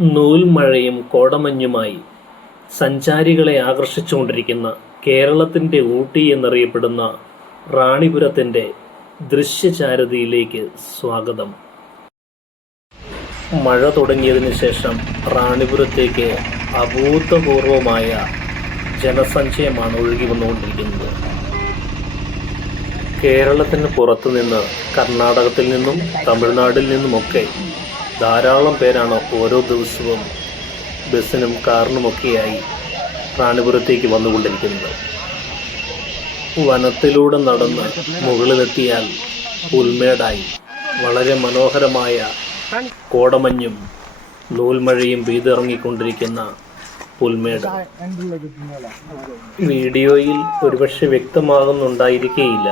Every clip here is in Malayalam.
നൂൽമഴയും കോടമഞ്ഞുമായി സഞ്ചാരികളെ ആകർഷിച്ചുകൊണ്ടിരിക്കുന്ന കേരളത്തിന്റെ ഊട്ടി എന്നറിയപ്പെടുന്ന റാണിപുരത്തിന്റെ ദൃശ്യചാരതിയിലേക്ക് സ്വാഗതം. മഴ തുടങ്ങിയതിന് ശേഷം റാണിപുരത്തേക്ക് അഭൂതപൂർവമായ ജനസഞ്ചയമാണ് ഒഴുകി വന്നുകൊണ്ടിരിക്കുന്നത്. കേരളത്തിന് പുറത്തുനിന്ന് കർണാടകത്തിൽ നിന്നും തമിഴ്നാട്ടിൽ നിന്നുമൊക്കെ ധാരാളം പേരാണ് ഓരോ ദിവസവും ബസ്സിനും കാറിനുമൊക്കെയായി റാണിപുരത്തേക്ക് വന്നുകൊണ്ടിരിക്കുന്നത്. വനത്തിലൂടെ നടന്ന് മുകളിലെത്തിയാൽ പുൽമേടായി വളരെ മനോഹരമായ കോടമഞ്ഞും നൂൽമഴയും പെയ്തിറങ്ങിക്കൊണ്ടിരിക്കുന്ന പുൽമേട്. വീഡിയോയിൽ ഒരുപക്ഷെ വ്യക്തമാകുന്നുണ്ടായിരിക്കേയില്ല.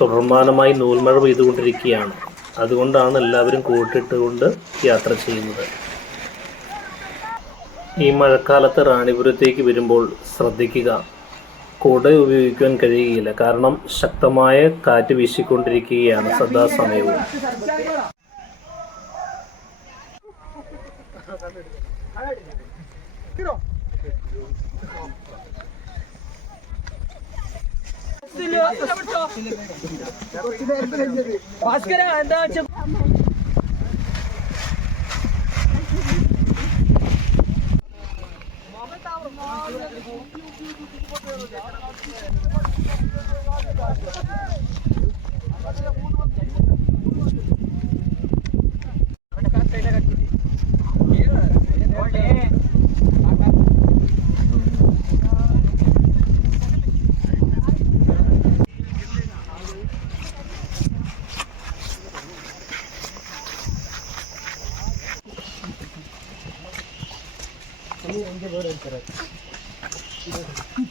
തുടർമാനമായി നൂൽമഴ പെയ്തുകൊണ്ടിരിക്കുകയാണ്. അതുകൊണ്ടാണ് എല്ലാവരും കൂട്ടിട്ടുകൊണ്ട് യാത്ര ചെയ്യുന്നത്. ഈ മഴക്കാലത്ത് റാണിപുരത്തേക്ക് വരുമ്പോൾ ശ്രദ്ധിക്കുക. കുട ഉപയോഗിക്കാൻ കഴിയുകയില്ല. കാരണം ശക്തമായ കാറ്റ് വീശിക്കൊണ്ടിരിക്കുകയാണ് സദാസമയവും. భాస్కర్ ఎంత చెప్పు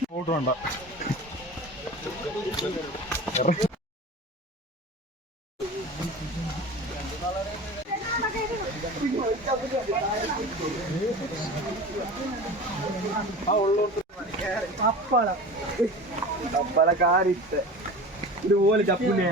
ഫോട്ടോ വേണ്ട അപ്പള കാരിട്ട് ഇതുപോലെ ചപ്പുനെ.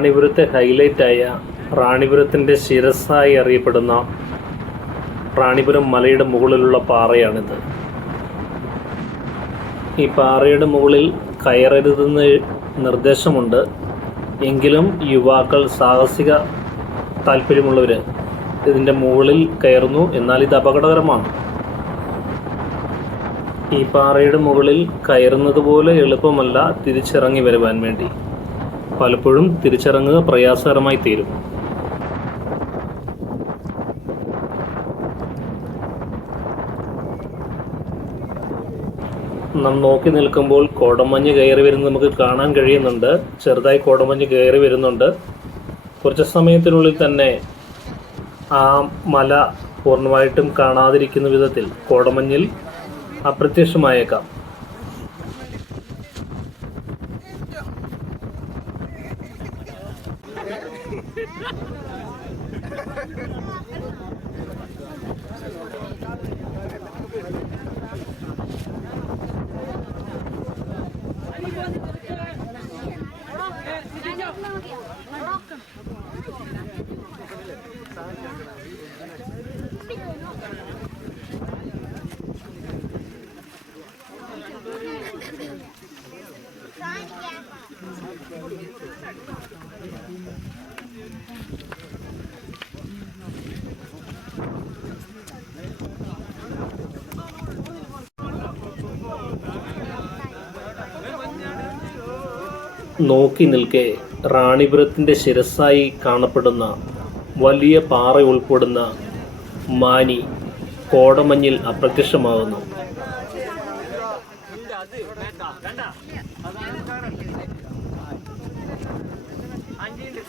റാണിപുരത്തെ ഹൈലൈറ്റായ റാണിപുരത്തിന്റെ ശിരസായി അറിയപ്പെടുന്ന റാണിപുരം മലയുടെ മുകളിലുള്ള പാറയാണിത്. ഈ പാറയുടെ മുകളിൽ കയറരുതെന്ന് നിർദ്ദേശമുണ്ട്. എങ്കിലും യുവാക്കൾ സാഹസിക താല്പര്യമുള്ളവർ ഇതിന്റെ മുകളിൽ കയറുന്നു. എന്നാൽ ഇത് അപകടകരമാണ്. ഈ പാറയുടെ മുകളിൽ കയറുന്നത് പോലെ എളുപ്പമല്ല തിരിച്ചിറങ്ങി വരുവാൻ വേണ്ടി. പലപ്പോഴും തിരിച്ചറങ്ങുക പ്രയാസകരമായി തീരും. നാം നോക്കി നിൽക്കുമ്പോൾ കോടമഞ്ഞ് കയറി വരുന്നത് നമുക്ക് കാണാൻ കഴിയുന്നുണ്ട്. ചെറുതായി കോടമഞ്ഞ് കയറി വരുന്നുണ്ട്. കുറച്ച് സമയത്തിനുള്ളിൽ തന്നെ ആ മല പൂർണമായിട്ടും കാണാതിരിക്കുന്ന വിധത്തിൽ കോടമഞ്ഞിൽ അപ്രത്യക്ഷമായേക്കാം. 아니 뭐 നോക്കി നിൽക്കെ റാണിപുരത്തിന്റെ ശിരസായി കാണപ്പെടുന്ന വലിയ പാറ ഉൾപ്പെടുന്ന മാനി കോടമഞ്ഞിൽ അപ്രത്യക്ഷമാകുന്നു.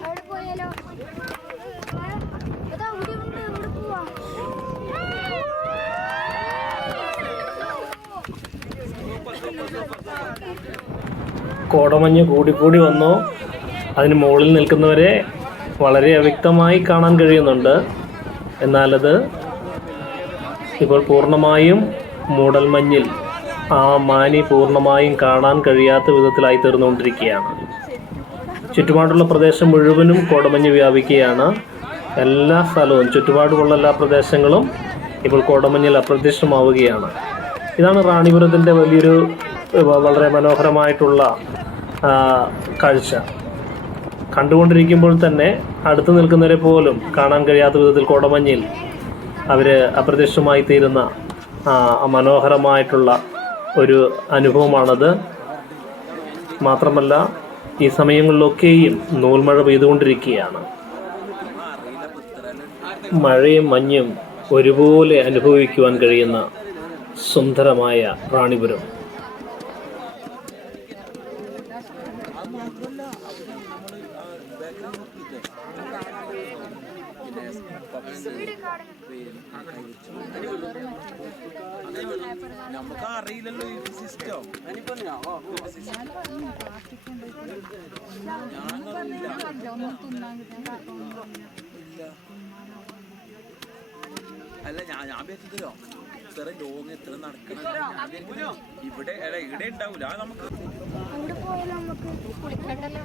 അവിടെ പോയാലോ അതാ ഇവിടെ ഉണ്ട് ഇവിടെ പോവാ കോടമഞ്ഞ് കൂടിക്കൂടി വന്നോ. അതിന് മുകളിൽ നിൽക്കുന്നവരെ വളരെ അവ്യക്തമായി കാണാൻ കഴിയുന്നുണ്ട്. എന്നാലത് ഇപ്പോൾ പൂർണമായും മൂടൽമഞ്ഞിൽ ആ മാനി പൂർണമായും കാണാൻ കഴിയാത്ത വിധത്തിലായി തീർന്നുകൊണ്ടിരിക്കുകയാണ്. ചുറ്റുപാടുള്ള പ്രദേശം മുഴുവനും കോടമഞ്ഞ് വ്യാപിക്കുകയാണ്. എല്ലാ സ്ഥലവും ചുറ്റുപാടുമുള്ള എല്ലാ പ്രദേശങ്ങളും ഇപ്പോൾ കോടമഞ്ഞിൽ അപ്രത്യക്ഷമാവുകയാണ്. ഇതാണ് റാണിപുരത്തിന്റെ വലിയൊരു വളരെ മനോഹരമായിട്ടുള്ള കാഴ്ച. കണ്ടുകൊണ്ടിരിക്കുമ്പോൾ തന്നെ അടുത്ത് നിൽക്കുന്നവരെ പോലും കാണാൻ കഴിയാത്ത വിധത്തിൽ കോടമഞ്ഞിൽ അവർ അപ്രത്യക്ഷമായി തീരുന്ന മനോഹരമായിട്ടുള്ള ഒരു അനുഭവമാണത്. മാത്രമല്ല ഈ സമയങ്ങളിലൊക്കെയും നൂൽമഴ പെയ്തുകൊണ്ടിരിക്കുകയാണ്. മഴയും മഞ്ഞും ഒരുപോലെ അനുഭവിക്കുവാൻ കഴിയുന്ന സുന്ദരമായ റാണിപുരം. നമുക്ക് അറിയില്ലല്ലോ ഈ സിസ്റ്റം അല്ല ഞാൻ ഞാൻ വിചാരിച്ചതോ ഇത്ര ലോങ് എത്ര നടക്കണം ഇവിടെ അല്ല ഇവിടെ ഉണ്ടാവൂല. നമുക്ക് അവിടെ പോയാൽ നമുക്ക് കുളിക്കണ്ടല്ലോ.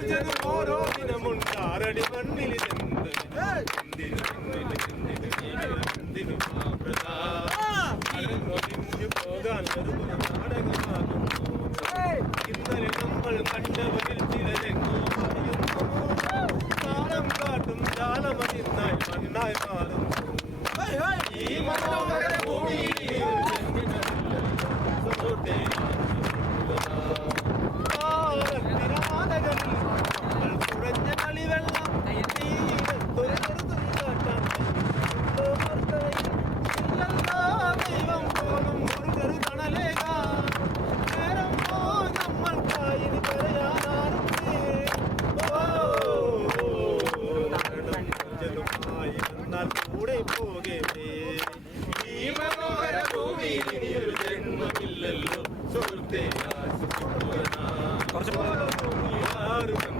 മനുഷ്യനും ഓരോ ദിനമുണ്ടാറടി മണ്ണിൽ എന്ത് എന്തിനു എന്തിനു എന്തിനു ആരും